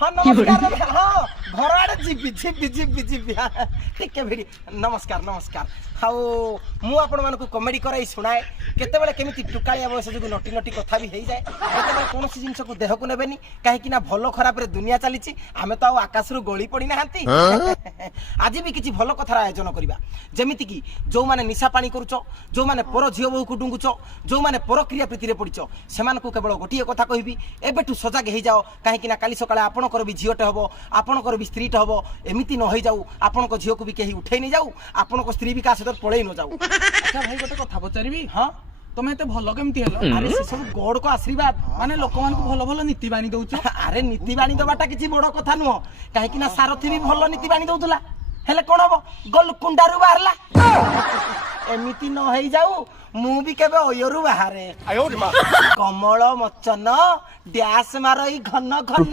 हाँ नमस्कार हाँ घर आड़े जीबी जीबी जीबी जीबी टिके भिड़ी नमस्कार नमस्कार हाँ मु आपण मानक कमेडी कराई शुणाए केतेबेले केमिति टुकालिया बयस जो नटी नटी कथा भी हो जाए केतेबेले कौन जिनस को देह को नेबेनी कहीं भल खराब रे दुनिया चली आमे तो आकाश रु गली पड़ी नाहांती आज भी किसी भल कथार आयोजन करवा जमीती कि जो माने निशा पानी करुच जो माने पर झील बहु को डुंगुच जो माने पर क्रिया प्रीति पड़च से केवल गोटे कथा कहबी एबेठू सजग हो जाओ कहीं काली सकाଳେ आपणकर भी झीलटे हम आपणकर भी स्त्रीटे हम एमती न हो जाऊ आपण झील को भी कहीं उठे नहीं जाऊ आपण स्त्री भी क्या सहित पड़े न जाऊ। अच्छा भाई गोटे कथा पचारि हाँ तुम एत भल केमती हेलो अरे से सब गॉड को आशीर्वाद माने लोक मान को भल भल नीति बाणी दउछ अरे नीति बाणी दबाटा किसी बड़ कथा नुह कहीं सारथी भी भल नीति बाणी दउतला हेले कोन हबो गोल कुंडारू बाहरला एमिति न हो जाऊ मु भी केबे ओयरू बाहरे कमल मोचन डैश मारो घन घन